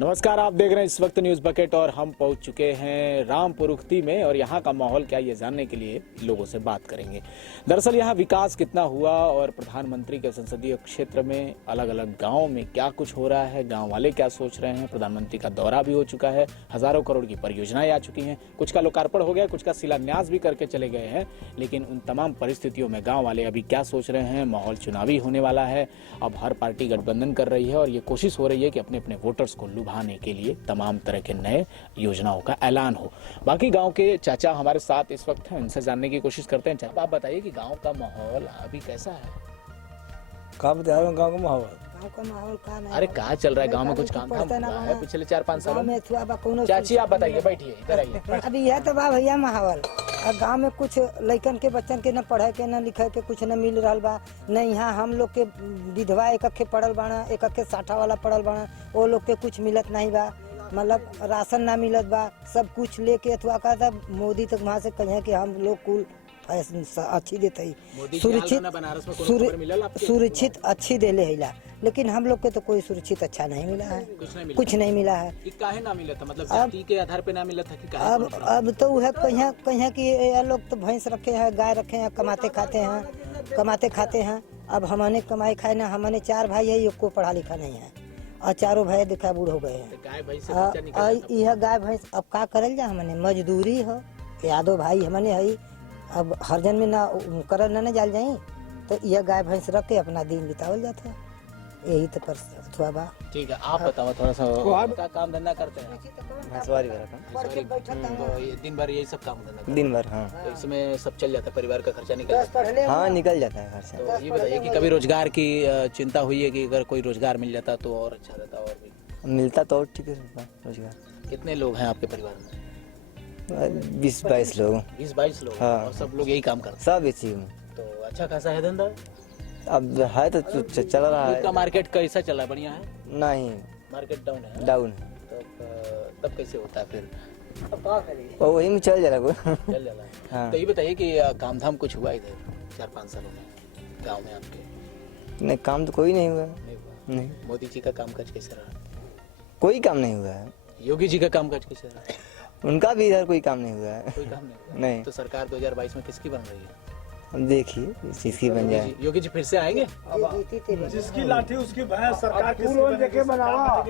नमस्कार, आप देख रहे हैं इस वक्त न्यूज बकेट और हम पहुंच चुके हैं रामपुरुखती में और यहाँ का माहौल क्या ये जानने के लिए लोगों से बात करेंगे। दरअसल यहाँ विकास कितना हुआ और प्रधानमंत्री के संसदीय क्षेत्र में अलग अलग गांवों में क्या कुछ हो रहा है, गांव वाले क्या सोच रहे हैं। प्रधानमंत्री का दौरा भी हो चुका है, हजारों करोड़ की परियोजनाएं आ चुकी हैं, कुछ का लोकार्पण हो गया, कुछ का शिलान्यास भी करके चले गए हैं। लेकिन उन तमाम परिस्थितियों में गाँव वाले अभी क्या सोच रहे हैं। माहौल चुनावी होने वाला है, अब हर पार्टी गठबंधन कर रही है और ये कोशिश हो रही है कि अपने अपने वोटर्स को लुभाने के लिए तमाम तरह के नए योजनाओं का ऐलान हो। बाकी गांव के चाचा हमारे साथ इस वक्त हैं, इनसे जानने की कोशिश करते हैं। चाचा, आप बताइए कि गांव का माहौल अभी कैसा है? कहाँ बता रहे हो गाँव का माहौल? गाँव का माहौल का नहीं। अरे कहाँ चल रहा है गांव में? कुछ काम धाम हुआ है पिछले 4-5 सालों में? चाची आप बताइए, बैठिए इधर आइए। अभी यह तो बा भैया माहौल गाँव में कुछ लइकन के बच्चन के न पढ़े के न लिखे के कुछ न मिल रहा बा। न यहाँ हम लोग के विधवा एक अखे पड़ल बाना, एक अखे साठा वाला पड़ल बाना, वो लोग के कुछ मिलत नहीं बा। मतलब राशन ना मिलत बा, सब कुछ लेके अथवा का था मोदी तक वहाँ से कहे कि हम लोग कुल अच्छी देते ही सुरक्षित अच्छी देले हैला। लेकिन हम लोग के तो कोई सुरक्षित अच्छा नहीं मिला है, कुछ नहीं मिला है। काहे ना मिला था? मतलब जाति के आधार पे ना मिला था कि काहे? अब तो वह कहीं कि ये लोग तो भैंस रखे हैं, गाय रखे हैं, कमाते खाते हैं। अब हमने कमाई खाए ना, हमने 4 भाई है, एक को पढ़ा लिखा नहीं है और चारों भाई देखा बूढ़ हो गए हैं। यह गाय भैंस अब का करल जा, हमने मजदूरी हो, यादव भाई हमने है। अब हर जन में ना करल ना जाल जाई तो यह गाय भैंस रख के अपना दिन बितावल जाता है। यही तो पर बा। ठीक है, आप बताओ थोड़ा सा क्या काम धंधा करते हैं? भैंसवारी तो ये दिन भर यही सब काम धंधा दिन भर। हाँ, तो इसमें सब चल जाता है, परिवार का खर्चा निकल जाता है। हाँ निकल जाता है खर्चा। तो ये बताइए कि कभी रोजगार की चिंता हुई है कि अगर कोई रोजगार मिल जाता तो और अच्छा रहता? और भी मिलता तो और ठीक है रोजगार। कितने लोग हैं आपके परिवार में? 20-22 लोग। 20-22 लोग? हाँ। और सब लोग यही काम करते सब इसी में। तो अच्छा खासा है धंधा? अब है तो चल रहा है। का मार्केट कैसा चला? बढ़िया है? नहीं, मार्केट डाउन है? डाउन। तब कैसे होता है फिर? वही में चल जा रहा है चल जाला है। हाँ। तो ये बताइए कि काम धाम कुछ हुआ इधर 4-5 सालों में गांव में आपके? नहीं, काम तो कोई नहीं हुआ। नहीं हुआ? नहीं, मोदी जी का कामकाज कैसे रहा? कोई काम नहीं हुआ है। योगी जी का कामकाज कैसे रहा? उनका भी इधर कोई काम नहीं हुआ है। कोई काम नहीं हुआ? नहीं। तो सरकार 2022 में किसकी बन रही है? अब देखिए किसकी बन जाए। योगी जी फिर से आएंगे? जिसकी लाठी उसकी भैंस। सरकार तू लोग देखे बनावा,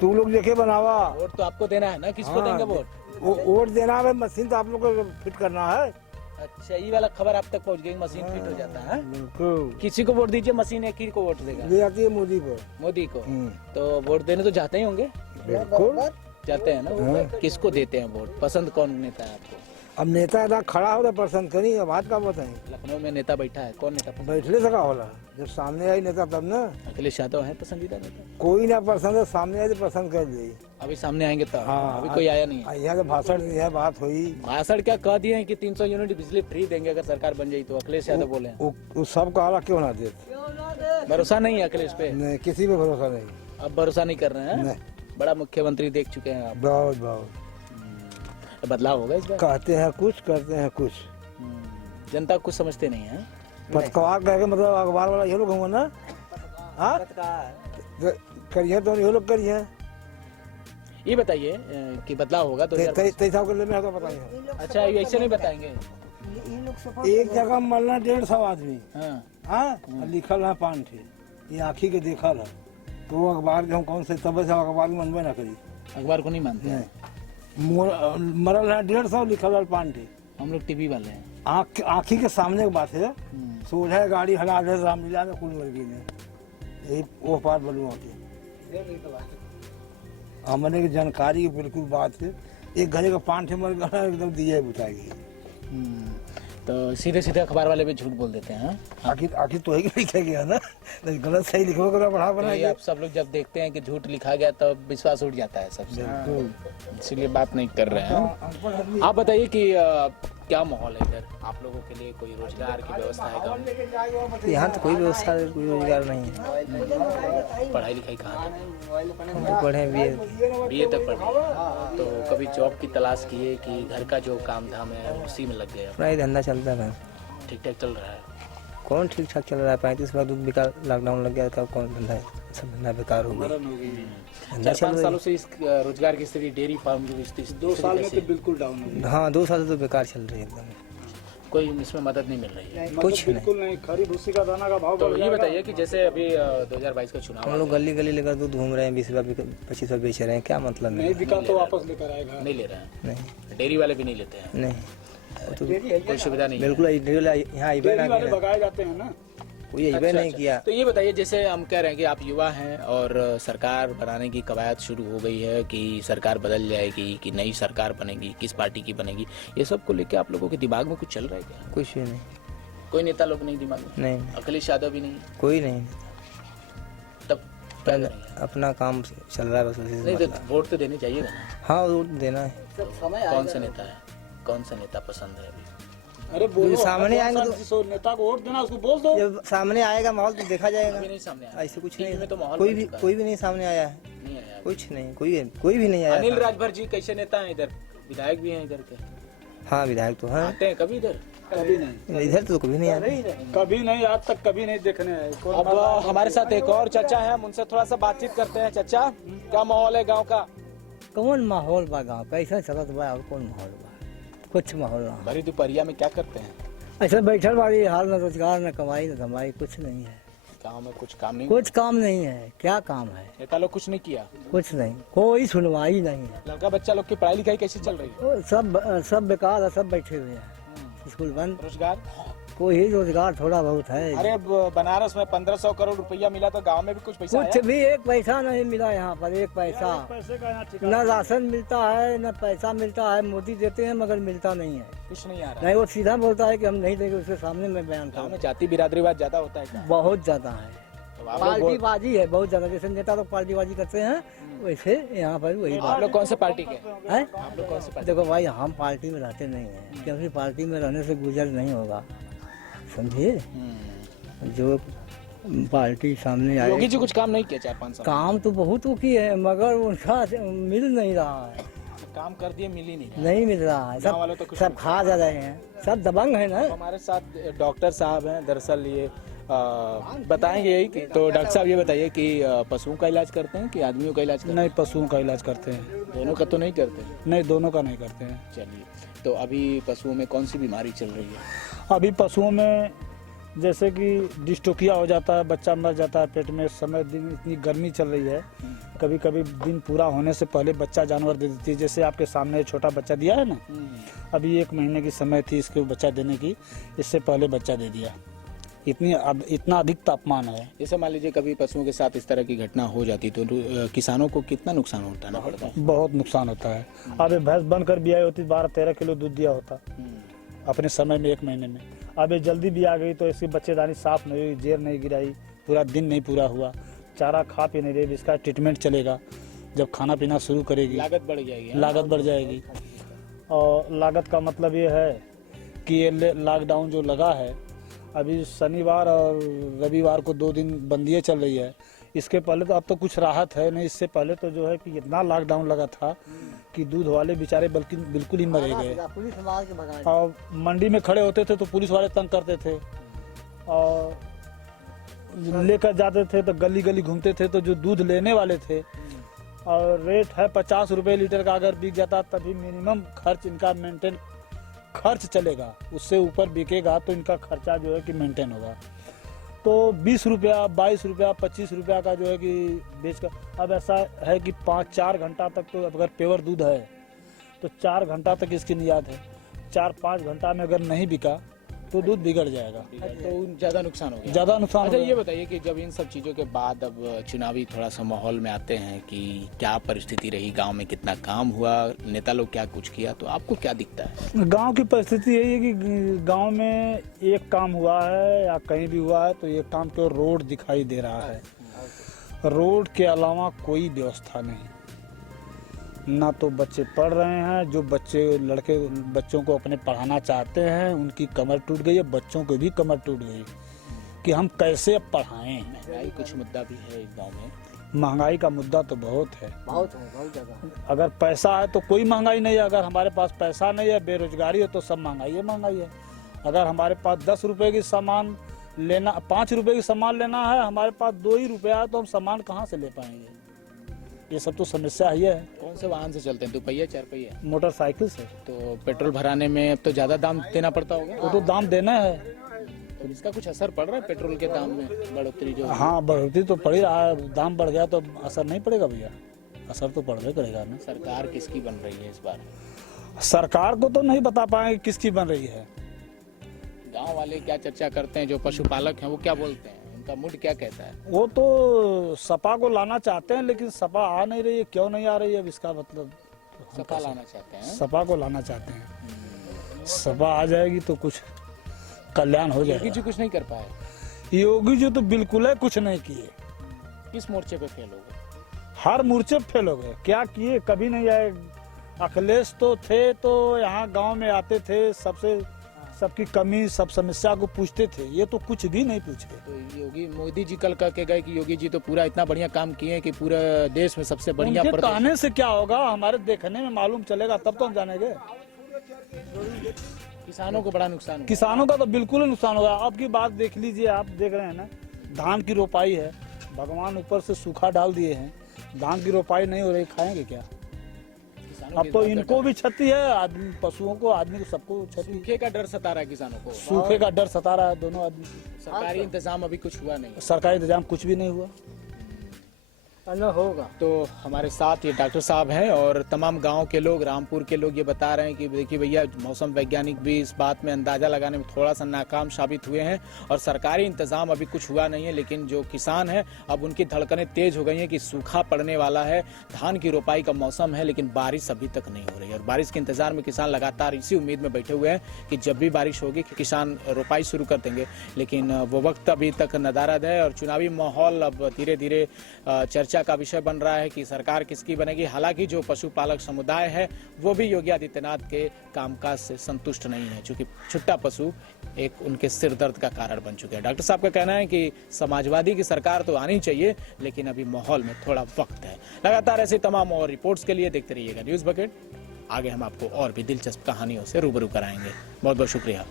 तू लोग देखे बनावा। वोट तो आपको देना है ना, किसको देंगे वोट? वोट देना है, मशीन तो आप लोग को फिट करना है। अच्छा, ये वाला खबर आप तक पहुंच गई, मशीन फिट हो जाता है? बिल्कुल। किसी को वोट दीजिए, मशीन एक ही को वोट देगा? ले जाती है मोदी को। मोदी को? तो वोट देने तो जाते ही होंगे? बिल्कुल जाते हैं ना। किसको देते हैं वोट? पसंद कौन नेता है आपको? अब नेता इधर खड़ा हो तो पसंद करी, अब बात का बताएं। लखनऊ में नेता बैठा है, कौन नेता पसंद? बैठने सका होला, जब सामने आई नेता तब ना। अखिलेश यादव है पसंदीदा नेता? कोई ना पसंद है, सामने आई तो पसंद कर दी। अभी सामने आएंगे तो? हाँ, अभी कोई आया नहीं है? यहाँ तो भाषण दिया, बात हुई। भाषण क्या कह दिए हैं कि 300 यूनिट बिजली फ्री देंगे अगर सरकार बन जाए तो? अखिलेश यादव बोले हैं। वो सब कहा क्यों ना देते? भरोसा नहीं है अखिलेश पे? नहीं, किसी पे भरोसा नहीं। अब भरोसा नहीं कर रहे हैं? नहीं। बड़ा मुख्यमंत्री देख चुके हैं आप? बहुत बहुत। तो बदलाव होगा इस बार? कहते हैं कुछ, करते हैं कुछ। जनता कुछ समझते नहीं है। पत्रकार कह के मतलब अखबार वाला ये लोग होंगे ना। हाँ, करिए तो ये लोग करिए। ये बताइए कि बदलाव होगा तो? 23 के लिए मैं तो बताइए। अच्छा, ऐसे नहीं बताएंगे? एक जगह मरना 150 आदमी। हाँ, लिखल है 5 ठे, ये आँखी के देखल है। तो वो अखबार के हम कौन से तब से अखबार में मनबे ना करी। अखबार को नहीं मानते हैं? मरल है 150, लिखल है 5 ठे। हम लोग टीवी वाले हैं। आँखी के सामने की बात है। सोझा गाड़ी हला दे रामलीला में कुल वर्गी ने, यही वो पार बलुआ के हमने की जानकारी की बिल्कुल बात है। एक घरे का 5 ठे मर गया, एकदम दिया बुझाएगी। तो सीधे सीधे अखबार वाले भी झूठ बोल देते हैं। आखिर तो ही लिखा गया ना, गलत सही लिखो को बढ़ा बना। आप सब लोग जब देखते हैं कि झूठ लिखा गया तो विश्वास उठ जाता है सबसे, इसीलिए बात नहीं कर रहे हैं। आप बताइए कि क्या माहौल है इधर आप लोगों के लिए? कोई रोजगार की व्यवस्था है गाँव में? यहाँ तो कोई व्यवस्था, कोई रोजगार नहीं है। पढ़ाई लिखाई कहाँ तक? हम तो पढ़े BA तक पढ़े। तो कभी जॉब की तलाश किए कि घर का जो काम धाम है उसी में लग गए? अपना ही धंधा चलता है। ठीक ठाक चल रहा है? कौन ठीक ठाक चल रहा है? 35 बार दूध बिका, लॉकडाउन लग गया था, कौन धंधा है? सब धंधा बेकार हो गई। धंधा चार चल पाँच रही सालों से इस रोजगार की स्थिति, डेयरी फार्म की स्थिति 2 साल में तो बिल्कुल डाउन हो हाँ 2 साल से तो बेकार चल रही है एकदम। कोई इसमें मदद नहीं मिल रही है। कुछ नहीं। बिल्कुल नहीं, खरी भूसी का दाना का भाव तो ये बताइए कि जैसे अभी 2022 का चुनाव हम लोग गली गली लेकर दूध घूम रहे हैं, 20 रुपये 25 रुपये बेच रहे हैं, क्या मतलब है? बिका तो वापस लेकर आएगा। नहीं ले रहे हैं, नहीं डेयरी वाले भी नहीं लेते हैं, नहीं वो तो कोई सुविधा नहीं है। बिल्कुल यहाँ अइबे ना किया, भगाए जाते हैं ना। कोई अइबे नहीं किया। तो ये बताइए, जैसे हम कह रहे हैं कि आप युवा हैं और सरकार बनाने की कवायद शुरू हो गई है कि सरकार बदल जाएगी, कि नई सरकार बनेगी, किस पार्टी की बनेगी, ये सब को लेकर आप लोगों के दिमाग में कुछ चल रहा है क्या? कुछ भी नहीं। कोई नेता लोग नहीं दिमाग में? नहीं अखिलेश यादव भी नहीं? कोई नहीं। तब क्या करेंगे? अपना काम चल रहा है बस उसी से नहीं तो मतलब। वोट तो देने चाहिए ना। हाँ वोट देना है। कौन सा नेता है, कौन सा नेता पसंद है अभी? अरे बोलो, सामने आएंगे तो नेता को वोट देना, उसको बोल दो। जब सामने आएगा माहौल तो देखा जाएगा। अभी नहीं सामने आया। ऐसे कुछ टीवी नहीं में तो माहौल कोई बन चुका है। भी नहीं सामने आया है। नहीं आया। कुछ नहीं, कोई भी नहीं आया। अनिल राजभर जी कैसे नेता हैं इधर? विधायक भी हैं इधर के? हाँ विधायक तो है, आते हैं कभी इधर? कभी नहीं, इधर तो कभी नहीं आया। कभी नहीं, आज तक कभी नहीं देखने आए। अब हमारे साथ एक और चाचा है, हम उनसे थोड़ा सा बातचीत करते हैं। चाचा, क्या माहौल है गांव का? कौन माहौल बा गाँव का? ऐसा चलत बा और कौन माहौल बा? कुछ माहौल ना। भरी दोपहरिया में क्या करते हैं? ऐसा बैठल बाड़ी, हाल न रोजगार न कमाई न धमाई, कुछ नहीं है। गांव में कुछ काम नहीं? कुछ काम नहीं है। क्या काम है? नेता लोग कुछ नहीं किया? कुछ नहीं, कोई सुनवाई नहीं है। लड़का बच्चा लोग की पढ़ाई लिखाई कैसी चल रही है? वो सब बेकार है, सब बैठे हुए हैं, स्कूल बंद, रोजगार? कोई ही रोजगार थोड़ा बहुत है। अरे बनारस में 1500 करोड़ रुपया मिला, तो गांव में भी कुछ पैसा कुछ आया? भी एक पैसा नहीं मिला यहाँ पर, एक पैसा। पैसे का यहाँ ठिकाना न राशन मिलता है न पैसा मिलता है, मोदी देते हैं मगर मिलता नहीं है। कुछ नहीं आ रहा। नहीं, वो सीधा बोलता है कि हम नहीं देंगे, उसके सामने मैं बयान गांव करूँ। में जाति बिरादरीवाद ज्यादा होता है क्या? बहुत ज्यादा है, तो आप लोग पार्टीबाजी है बहुत ज्यादा। जैसे नेता लोग पार्टीबाजी करते हैं वैसे यहाँ पर वही आप बात लोग कौन से पार्टी के? है। आप लोग कौन से पार्टी? देखो भाई, हम पार्टी में रहते नहीं हैं, क्योंकि पार्टी में रहने से गुजर नहीं होगा, समझिए। जो पार्टी सामने योगी आए, जी कुछ काम नहीं किया 4-5 साल? काम तो बहुत वो किए हैं मगर उनका मिल नहीं रहा है, काम कर दिए, मिल ही नहीं रहा। नहीं मिल रहा है। गाँव वाले तो सब कुछ सब खा जा रहे हैं, सब दबंग है ना। हमारे साथ डॉक्टर साहब हैं, दरअसल ये बताएंगे यही कि, तो डॉक्टर साहब ये बताइए कि पशुओं का इलाज करते हैं कि आदमियों का इलाज करते हैं? नहीं, पशुओं का इलाज करते हैं। दोनों का तो नहीं करते? नहीं, दोनों का नहीं करते हैं। चलिए, तो अभी पशुओं में कौन सी बीमारी चल रही है? अभी पशुओं में जैसे कि डिस्टोकिया हो जाता है, बच्चा मर जाता है पेट में। समय दिन इतनी गर्मी चल रही है, कभी कभी दिन पूरा होने से पहले बच्चा जानवर दे देती है। जैसे आपके सामने छोटा बच्चा दिया है ना, अभी 1 महीने की समय थी इसके बच्चा देने की, इससे पहले बच्चा दे दिया। इतना अधिक तापमान है। जैसे मान लीजिए कभी पशुओं के साथ इस तरह की घटना हो जाती तो किसानों को कितना नुकसान उठाना पड़ता है? बहुत नुकसान होता है। अब ये भैंस बनकर भी आई होती 12-13 किलो दूध दिया होता अपने समय में, 1 महीने में। अब ये जल्दी भी आ गई तो इसकी बच्चेदानी साफ नहीं हुई, जेर नहीं गिराई, पूरा दिन नहीं पूरा हुआ, चारा खा पी नहीं रही। इसका ट्रीटमेंट चलेगा, जब खाना पीना शुरू करेगी लागत बढ़ जाएगी। लागत बढ़ जाएगी। और लागत का मतलब ये है कि ये लॉकडाउन जो लगा है, अभी शनिवार और रविवार को 2 दिन बंदियाँ चल रही है। इसके पहले तो अब तो कुछ राहत है नहीं, इससे पहले तो जो है कि इतना लॉकडाउन लगा था कि दूध वाले बेचारे बल्कि बिल्कुल ही मरे गए। पुलिस मार के भगा और मंडी में खड़े होते थे तो पुलिस वाले तंग करते थे, और लेकर जाते थे तो गली गली घूमते थे। तो जो दूध लेने वाले थे, और रेट है 50 रुपये लीटर का, अगर बिक जाता तभी मिनिमम खर्च इनका मेंटेन खर्च चलेगा, उससे ऊपर बिकेगा तो इनका खर्चा जो है कि मेंटेन होगा। तो 20 रुपया, 22 रुपया, 25 रुपया का जो है कि बेचकर। अब ऐसा है कि 5-4 घंटा तक, तो अगर प्योर दूध है तो 4 घंटा तक इसकी नियाद है। 4-5 घंटा में अगर नहीं बिका तो दूध बिगड़ जाएगा, तो ज्यादा नुकसान हो गया। ज़्यादा नुकसान अच्छा, होगा। ये बताइए कि जब इन सब चीजों के बाद अब चुनावी थोड़ा सा माहौल में आते हैं कि क्या परिस्थिति रही, गांव में कितना काम हुआ, नेता लोग क्या कुछ किया, तो आपको क्या दिखता है? गांव की परिस्थिति यही है कि गांव में एक काम हुआ है या कहीं भी हुआ है तो एक काम तो रोड दिखाई दे रहा है। रोड के अलावा कोई व्यवस्था नहीं, ना तो बच्चे पढ़ रहे हैं। जो बच्चों को अपने पढ़ाना चाहते हैं उनकी कमर टूट गई है, बच्चों को भी कमर टूट गई कि हम कैसे अब पढ़ाएं। महंगाई कुछ मुद्दा भी है इस गाँव में? महंगाई का मुद्दा तो बहुत है, बहुत ज्यादा। अगर पैसा है तो कोई महंगाई नहीं है। अगर हमारे पास पैसा नहीं है, बेरोजगारी है, तो सब महंगाई है। अगर हमारे पास 10 रुपए की सामान लेना 5 रुपए की सामान लेना है, हमारे पास 2 ही रुपया है, तो हम सामान कहाँ से ले पाएंगे? ये सब तो समस्या ही है। कौन से वाहन से चलते हैं, 2 पहिया 4 पहिया? मोटरसाइकिल से तो पेट्रोल भराने में अब तो ज्यादा दाम देना पड़ता होगा, वो तो दाम देना है। तो इसका कुछ असर पड़ रहा है पेट्रोल के दाम में बढ़ोतरी जो? हाँ, बढ़ोतरी तो पड़ ही रहा है, दाम बढ़ गया तो असर नहीं पड़ेगा भैया, असर तो पड़बे करेगा ना। सरकार किसकी बन रही है इस बार? सरकार को तो नहीं बता पाएंगे किसकी बन रही है। गांव वाले क्या चर्चा करते हैं, जो पशुपालक हैं वो क्या बोलते हैं, उनका मूड क्या कहता है? वो तो सपा को लाना चाहते हैं, लेकिन सपा आ नहीं रही है। क्यों नहीं आ रही है, अब इसका मतलब सपा लाना चाहते हैं? सपा को लाना चाहते हैं। सपा आ जाएगी तो कुछ कल्याण हो जाएगा। योगी जी कुछ नहीं कर पाए? योगी जी तो बिल्कुल है कुछ नहीं किए। किस मोर्चे पे फेल हो गए? हर मोर्चे पे फेल हो गए। क्या किए, कभी नहीं आए। अखिलेश तो थे, तो यहाँ गांव में आते थे, सबकी कमी सब समस्या को पूछते थे। ये तो कुछ भी नहीं पूछे। तो योगी मोदी जी कल कह के गए कि योगी जी तो पूरा इतना बढ़िया काम किए कि पूरा देश में सबसे बढ़िया। उनके कहने से क्या होगा, हमारे देखने में मालूम चलेगा तब तो हम जानेंगे। किसानों को बड़ा नुकसान हुआ। किसानों का तो बिल्कुल नुकसान होगा। अब की बात देख लीजिए, आप देख रहे हैं ना, धान की रोपाई है, भगवान ऊपर से सूखा डाल दिए हैं, धान की रोपाई नहीं हो रही, खाएंगे क्या? अब तो इनको भी क्षति है, आदमी, पशुओं को, आदमी को, सबको क्षति। सूखे का डर सता रहा है किसानों को। सूखे का डर सता रहा है दोनों आदमी। सरकारी इंतजाम अभी कुछ हुआ नहीं? सरकारी इंतजाम कुछ भी नहीं हुआ। होगा। तो हमारे साथ ये डॉक्टर साहब हैं और तमाम गांव के लोग, रामपुर के लोग ये बता रहे हैं कि देखिए भैया, मौसम वैज्ञानिक भी इस बात में अंदाजा लगाने में थोड़ा सा नाकाम साबित हुए हैं और सरकारी इंतजाम अभी कुछ हुआ नहीं है। लेकिन जो किसान है, अब उनकी धड़कनें तेज हो गई हैं कि सूखा पड़ने वाला है, धान की रोपाई का मौसम है, लेकिन बारिश अभी तक नहीं हो रही है। और बारिश के इंतजार में किसान लगातार इसी उम्मीद में बैठे हुए हैं कि जब भी बारिश होगी किसान रोपाई शुरू कर देंगे। लेकिन वो वक्त अभी तक नदारद है और चुनावी माहौल अब धीरे धीरे चर्चा का विषय बन रहा है कि सरकार किसकी बनेगी। हालांकि जो पशुपालक समुदाय है वो भी योगी आदित्यनाथ के कामकाज से संतुष्ट नहीं है, क्योंकि छुट्टा पशु एक उनके सिर दर्द का कारण बन चुके हैं। डॉक्टर साहब का कहना है कि समाजवादी की सरकार तो आनी चाहिए, लेकिन अभी माहौल में थोड़ा वक्त है। लगातार ऐसे तमाम और रिपोर्ट्स के लिए देखते रहिएगा न्यूज बकेट। आगे हम आपको और भी दिलचस्प कहानियों से रूबरू कराएंगे। बहुत बहुत शुक्रिया।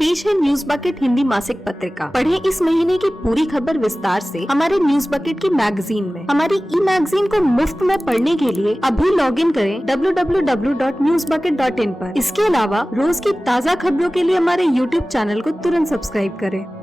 पेश है न्यूज बकेट हिंदी मासिक पत्रिका। पढ़ें इस महीने की पूरी खबर विस्तार से हमारे न्यूज बकेट की मैगजीन में। हमारी ई मैगजीन को मुफ्त में पढ़ने के लिए अभी लॉगिन करें www.newsbucket.in पर। इसके अलावा रोज की ताज़ा खबरों के लिए हमारे YouTube चैनल को तुरंत सब्सक्राइब करें।